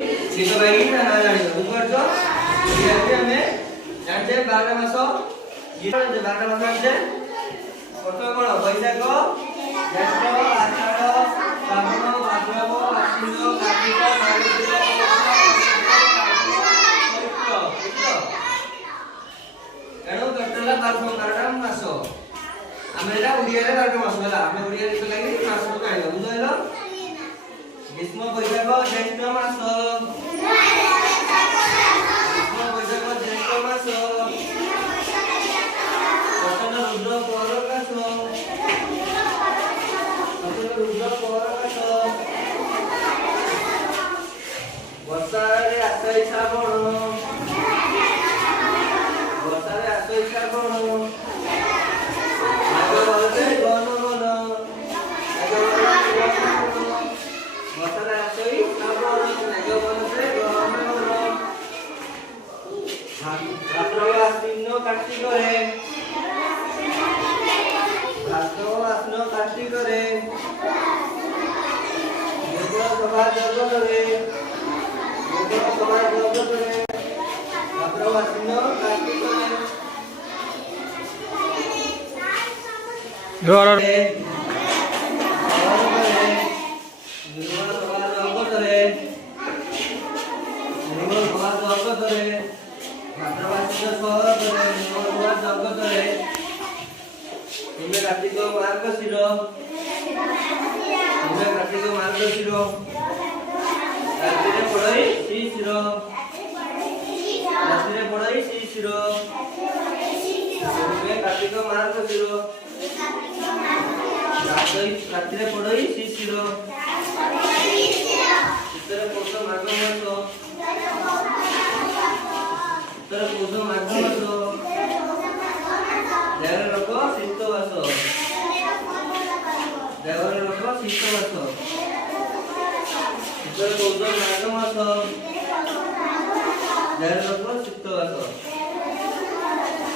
শীত বাকি না না জানিব বুঝতে পারছো এটাকে আমি জানতে 12টা মাস গীতা যে 12টা মাস আছে প্রথমে কোন বৈশাখ জ্যৈষ্ঠ আষাঢ় শ্রাবণ ভাদ্রব আশ্বিন কার্তিক মার্গশীর এণু ଟୋଟାଲ 12ଟା ମାସ ଆମେ ଏଟା ଓଡ଼ିଆରେ 12ଟା ମାସ ହେଲା ଆମେ ଓଡ଼ିଆରେ ଲେଖା ଲାଗି ମାସକୁ ଜାଣିବା ବୁଝିଲ ଗ୍ରୀଷ୍ମ ବୈଶାଖ ଜ୍ୟେଷ୍ଠ ମାସ ଗ୍ରୀଷ୍ମ ବୈଶାଖ ଜ୍ୟେଷ୍ଠ ମାସ ପ୍ରଚଣ୍ଡ ରୁଦ୍ର ପରକାଶ ବର୍ଷାରେ ଆଷାଢ଼ ଶ୍ରାବଣ ବର୍ଷାରେ ଆଷାଢ଼ ଶ୍ରାବଣ ବର୍ଷାରେ ଆଷାଢ଼ ଶ୍ରାବଣ ଭାଦ୍ରବ ଆଶ୍ବିନ କାର୍ତ୍ତିକରେ ସଭା ଜଗତରେ ଭାଦ୍ରବ ଆଶ୍ବିନ କାର୍ତ୍ତିକରେ কার্তিক মার্গশীর রাত্রিরে পড়াই শ্রীশির কার্তিক মার্গশীর রাত্রিরে পড়াই শ্রীশির শীতরে পৌষ মাঘ মাস দেওয়ার লোক শীত মাস শীতরে পৌষ মাঘ মাস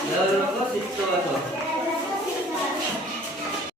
দেওয়ার লোক শীত মাস